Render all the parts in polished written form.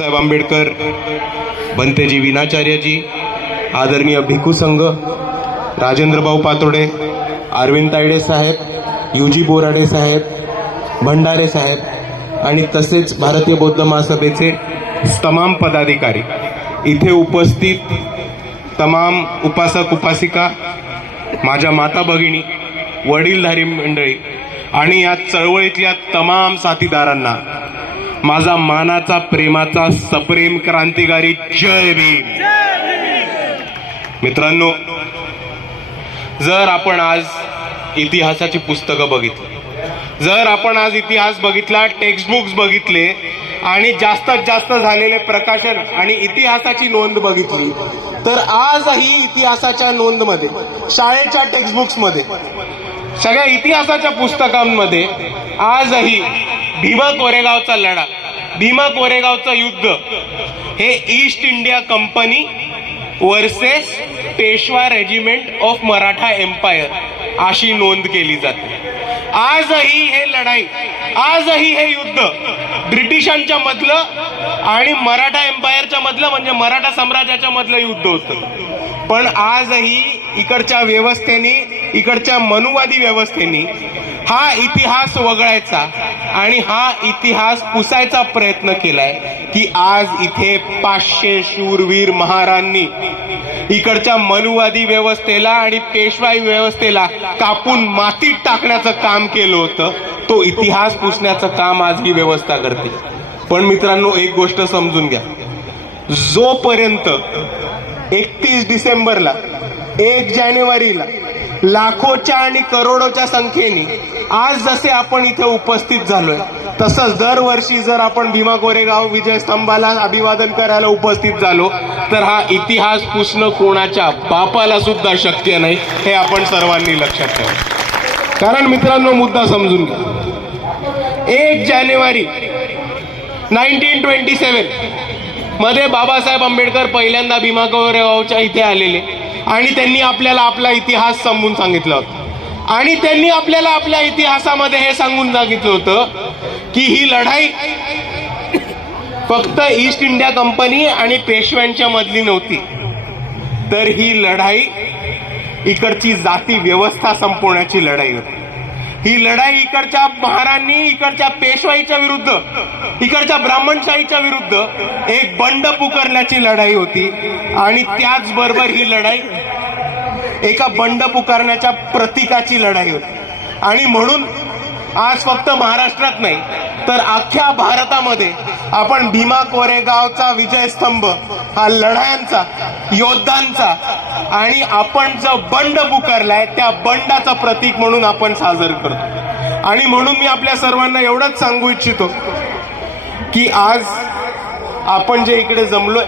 साहेब आंबेडकर, भंतेजी विनाचार्यजी, आदरणीय भिकू संघ, राजेंद्रभाऊ पातोडे, अरविंद तायडे साहेब, युजी बोराडे साहेब, भंडारे साहेब आणि तसेच भारतीय बौद्ध महासभेचे तमाम पदाधिकारी, इथे उपस्थित तमाम उपासक उपासिका, माझ्या माता भगिनी, वडीलधारी मंडळी आणि या चळवळीतल्या तमाम साथीदारांना माझा मानाचा प्रेमाचा सप्रेम क्रांतिकारी जय भीम। मित्रांनो, जर आपण आज इतिहासाची पुस्तकं बघितली, जर आपण आज इतिहास बघितला, टेक्स्टबुक्स बघितले आणि जास्तीत जास्त झालेले प्रकाशन आणि इतिहासाची नोंद बघितली, तर आजही इतिहासाच्या नोंदमध्ये, शाळेच्या टेक्स्टबुक्समध्ये, सगळ्या इतिहासाच्या पुस्तकांमध्ये आजही भीमा कोरेगावचा लढा, भीमा कोरेगावचं युद्ध हे east India company versus Peshwa regiment of Maratha empire अशी नोंद केली जाते। आजही हे लढाई, आजही हे युद्ध ब्रिटिशांच्या मधलं आणि मराठा एम्पायरच्या मधलं, म्हणजे मराठा साम्राज्याच्या मधलं युद्ध होतं। पण आजही इकडच्या व्यवस्थेने, इकडच्या मनुवादी व्यवस्थेने हा इतिहास वगळायचा आणि हा इतिहास पुसायचा प्रयत्न केलाय की आज इथे 500 शूरवीर महारांनी इकडच्या मनुवादी व्यवस्थेला आणि पेशवाई व्यवस्थेला कापून मातीत टाकण्याचं काम केलं होतं। तो इतिहास पुसण्याचं काम आज ही व्यवस्था करते। पण मित्रांनो, एक गोष्ट समजून घ्या, जोपर्यंत 31 डिसेंबरला, 1 जानेवारीला लाखोच्या आणि करोडोच्या संख्येने आज जसे आपण इथे उपस्थित झालोय, तसंच दरवर्षी जर आपण भीमा कोरेगाव विजय स्तंभाला अभिवादन करायला उपस्थित झालो, तर हा इतिहास पुसणं कोणाच्या बापाला सुद्धा शक्य नाही, हे आपण सर्वांनी लक्षात ठेवा। कारण मित्रांनो, मुद्दा समजून घ्या, 1 जानेवारी 1927 मध्ये बाबासाहेब आंबेडकर पहिल्यांदा भीमा कोरेगावच्या इथे आलेले आणि त्यांनी आपल्याला आपला इतिहास समजून सांगितला होता। आणि त्यांनी आपल्याला आपल्या इतिहासामध्ये हे सांगून सांगितलं होतं की ही लढाई फक्त ईस्ट इंडिया कंपनी आणि पेशव्यांच्या मधली नव्हती, तर ही लढाई इकडची जाती व्यवस्था संपवण्याची लढाई होती। ही लढाई इकडच्या महारांनी, इकडच्या पेशवाईच्या विरुद्ध, इकडच्या ब्राह्मणशाहीच्या विरुद्ध एक बंड पुकारण्याची लढाई होती। आणि त्याचबरोबर ही लढाई एका बंड पुकारण्याच्या प्रतीकाची लढाई होती। आणि म्हणून आज फक्त महाराष्ट्रात नाही, तर अख्ख्या भारतामध्ये आपण भीमा कोरेगावचा विजयस्तंभ हा लढायांचा, योद्धांचा आणि आपण जो बंड पुकारलाय त्या बंडाचं प्रतीक म्हणून आपण साजरं करतो। आणि म्हणून मी आपल्या सर्वांना एवढंच सांगू इच्छितो की आज आपण जे इकडे जमलोय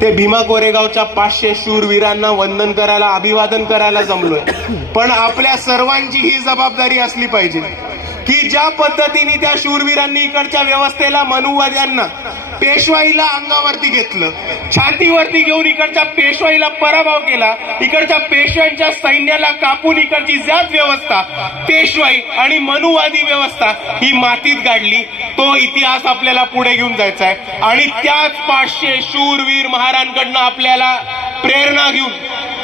ते भीमा कोरेगावच्या 500 शूरवीरांना वंदन करायला, अभिवादन करायला जमलोय। पण आपल्या सर्वांची ही जबाबदारी असली पाहिजे की ज्या पद्धतीने त्या शूरवीरांनी इकडच्या व्यवस्थेला, मनुवाद्यांना, पेशवाईला अंगावरती घेतलं, छातीवरती घेऊन इकडच्या पेशवाईला पराभव केला, इकडच्या पेशव्यांच्या सैन्याला कापून इकडची जात व्यवस्था, पेशवाई आणि मनुवादी व्यवस्था ही मातीत गाडली, तो इतिहास आपल्याला पुढे घेऊन जायचा आहे। आणि त्याच 500 शूरवीर महारांकडनं आपल्याला प्रेरणा घेऊन,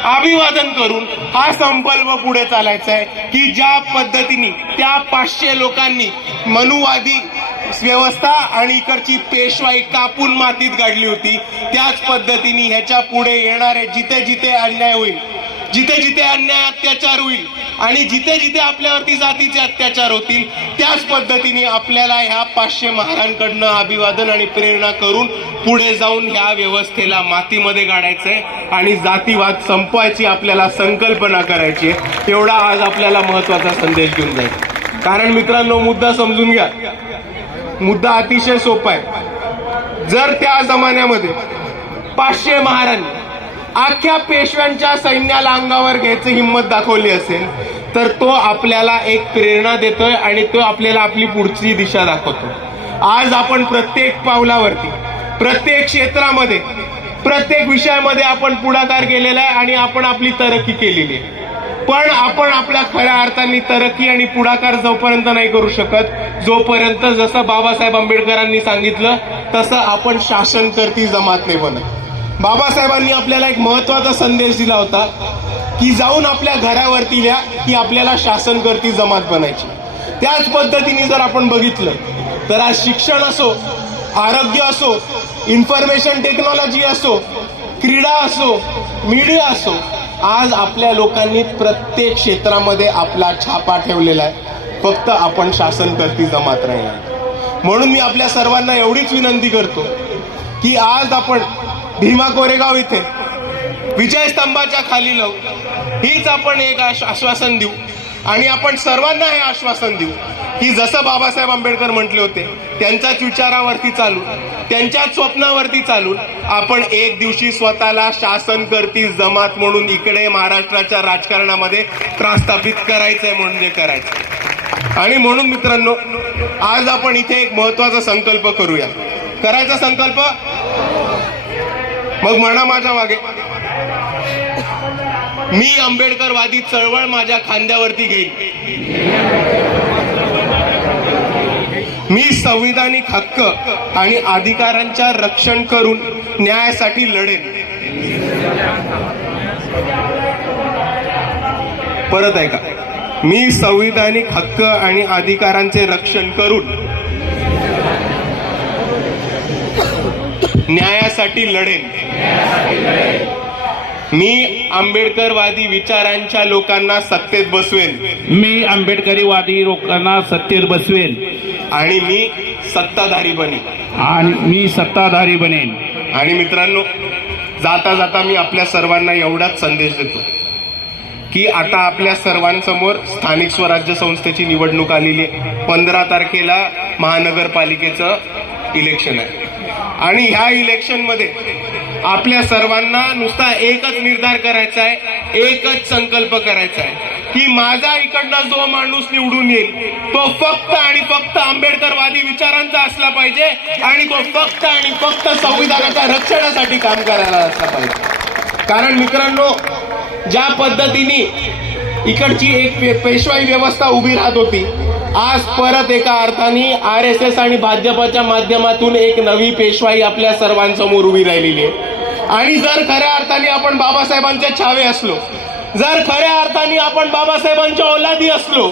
अभिवादन करून हा संकल्प पुढे चालायचा आहे की ज्या पद्धतीने त्या 500 लोकांनी मनुवादी व्यवस्था आणि इकडची पेशवाई कापून मातीत गाडली होती, त्याच पद्धतीने ह्याच्या पुढे येणारे जिथे जिथे अन्याय होईल, जिथे जिथे अन्याय अत्याचार होईल आणि जिथे जिथे आपल्यावरती जातीचे अत्याचार होतील, त्याच पद्धतीने आपल्याला ह्या 500 महारांकडनं अभिवादन आणि प्रेरणा करून पुढे जाऊन ह्या व्यवस्थेला मातीमध्ये गाडायचंय आणि जातीवाद संपवायची आपल्याला संकल्पना करायची आहे। एवढा आज आपल्याला महत्वाचा संदेश घेऊन जाईल। कारण मित्रांनो, मुद्दा समजून घ्या, मुद्दा अतिशय सोपा आहे। जर त्या जमान्यामध्ये 500 महारांनी अख्ख्या पेशव्यांच्या सैन्याला अंगावर घ्यायची हिंमत दाखवली असेल, तर तो आपल्याला एक प्रेरणा देतोय आणि तो आपल्याला आपली पुढची दिशा दाखवतो। आज आपण प्रत्येक पावलावरती, प्रत्येक क्षेत्रामध्ये, प्रत्येक विषयामध्ये आपण पुढाकार केलेला आहे आणि आपण आपली तरक्की केलेली आहे। पण आपण आपल्या खऱ्या अर्थाने तरक्की आणि पुढाकार जोपर्यंत नाही करू शकत, जोपर्यंत जसं बाबासाहेब आंबेडकरांनी सांगितलं तसं आपण शासनकर्ती जमात नाही बनत. बाबासाहेबांनी आपल्याला एक महत्वाचा संदेश दिला होता की जाऊन आपल्या घरावरती लिहा की आपल्याला शासनकर्ती जमात बनायची. त्याच पद्धतीने जर आपण बघितलं तर आज शिक्षण असो, आरोग्य असो, इन्फॉर्मेशन टेक्नॉलॉजी असो, क्रीडा असो, मीडिया असो, आज आपल्या लोकांनी प्रत्येक क्षेत्रामध्ये आपला छापा ठेवलेला आहे. फक्त आपण शासनकर्ती जमात राहिला. म्हणून मी आपल्या सर्वांना एवढीच विनंती करतो की आज आपण भीमा कोरेगाव इथे विजयस्तंभाच्या खाली लावू, हीच आपण एक आश्वासन देऊ आणि आपण सर्वांना हे आश्वासन देऊ की जसं बाबासाहेब आंबेडकर म्हटले होते त्यांच्याच विचारावरती चालू, त्यांच्याच स्वप्नावरती चालून आपण एक दिवशी स्वतःला शासनकर्ती जमात म्हणून इकडे महाराष्ट्राच्या राजकारणामध्ये प्रस्थापित करायचंय म्हणजे करायचं. आणि म्हणून मित्रांनो, आज आपण इथे एक महत्वाचा संकल्प करूया. करायचा संकल्प मग म्हणा माझ्या मागे, मी आंबेडकरवादी चळवळ माझ्या खांद्यावरती घेईन. मी संविधानिक हक्क आणि अधिकारांच्या रक्षण करून न्यायासाठी लढेन. परत ऐका, मी संविधानिक हक्क आणि अधिकारांचे रक्षण करून न्यायासाठी लढेन. मी आंबेडकरवादी विचारांच्या लोकांना सत्तेत बसवेन. मी आंबेडकरीवादी लोकांना सत्तेत बसवेन आणि मी सत्ताधारी बनेन. आणि मित्रांनो, जाता जाता मी आपल्या सर्वांना एवढाच संदेश देतो की आता आपल्या सर्वांसमोर स्थानिक स्वराज्य संस्थेची निवडणूक आलेली आहे. 15 तारखेला महानगरपालिकेचं इलेक्शन आहे आणि ह्या इलेक्शनमध्ये आपल्या सर्वांना नुसता एकच निर्धार करायचा आहे, एकच संकल्प करायचा आहे की माझा इकडनं जो माणूस निवडून येईल तो फक्त आणि फक्त आंबेडकरवादी विचारांचा असला पाहिजे आणि तो फक्त आणि फक्त संविधानाच्या रक्षणासाठी काम करायला असला पाहिजे. कारण मित्रांनो, ज्या पद्धतीने इकडची एक पेशवाई व्यवस्था उभी राहत होती, आज परत एका अर्थाने RSS आणि भाजपच्या माध्यमातून एक नवी पेशवाई आपल्या सर्वांसमोर उभी राहिलेली आहे. आणि जर खऱ्या अर्थाने आपण बाबासाहेबांचे छावे असलो, जर खऱ्या अर्थाने आपण बाबासाहेबांच्या औलादी असलो,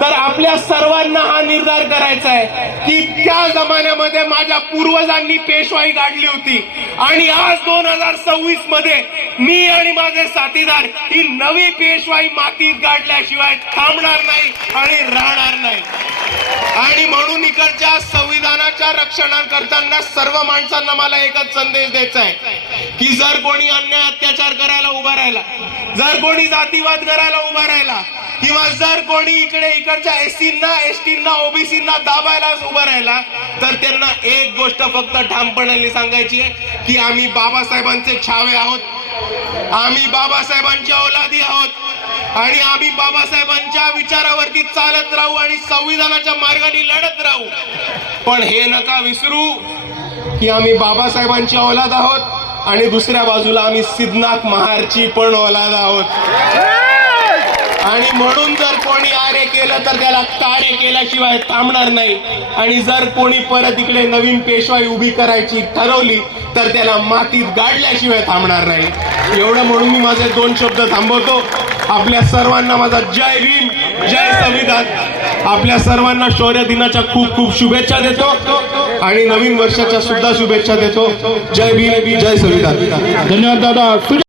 तर आपल्या सर्वांना हा निर्धार करायचा आहे की त्या जमान्यामध्ये माझ्या पूर्वजांनी पेशवाई काढली होती आणि आज 2026 मध्ये मी आणि माझे साथीदार ही नवी पेशवाई मातीत गाडल्याशिवाय थांबणार नाही आणि राहणार नाही. आणि म्हणून इकडच्या संविधानाच्या रक्षणाकरताना सर्व माणसांना मला एकच संदेश द्यायचा आहे की जर कोणी अन्याय अत्याचार करायला उभा राहिला, जर कोणी जातीवाद करायला उभा राहिला किंवा जर कोणी इकडच्या एसटींना ओबीसींना दाबायला उभा राहिला, तर त्यांना एक गोष्ट फक्त ठामपणाने सांगायची आहे की आम्ही बाबासाहेबांचे छावे आहोत, आम्ही बाबासाहेबांच्या औलादी आहोत आणि आम्ही बाबासाहेबांच्या विचारावरती चालत राहू आणि संविधानाच्या मार्गाने लढत राहू. पण हे नका विसरू की आम्ही बाबासाहेबांची औलाद आहोत आणि दुसऱ्या बाजूला आम्ही सिद्धनाथ महारची पण औलाद आहोत. आणि म्हणून जर कोणी आरे केलं तर त्याला तारे केल्याशिवाय थांबणार नाही. आणि जर कोणी परत इकडे नवीन पेशवाई उभी करायची ठरवली तर त्याला मातीत गाडल्याशिवाय थांबणार नाही. एवढं म्हणून मी माझे 2 शब्द थांबवतो. आपल्या सर्वांना माझा जय भीम, जय संविधान. आपल्या सर्वांना शौर्य दिनाच्या खूप खूप शुभेच्छा देतो आणि नवीन वर्षाच्या सुद्धा शुभेच्छा देतो. जय भीम, जय संविधान. धन्यवाद दादा.